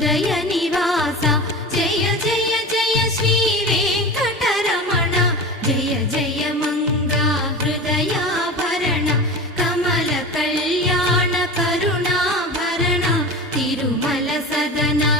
హృదయ నివాస జయ జయ జయ శ్రీ వెంకటరమణ జయ జయ మంగా హృదయాభరణ కమల కళ్యాణ కరుణాభరణ తిరుమల సదనా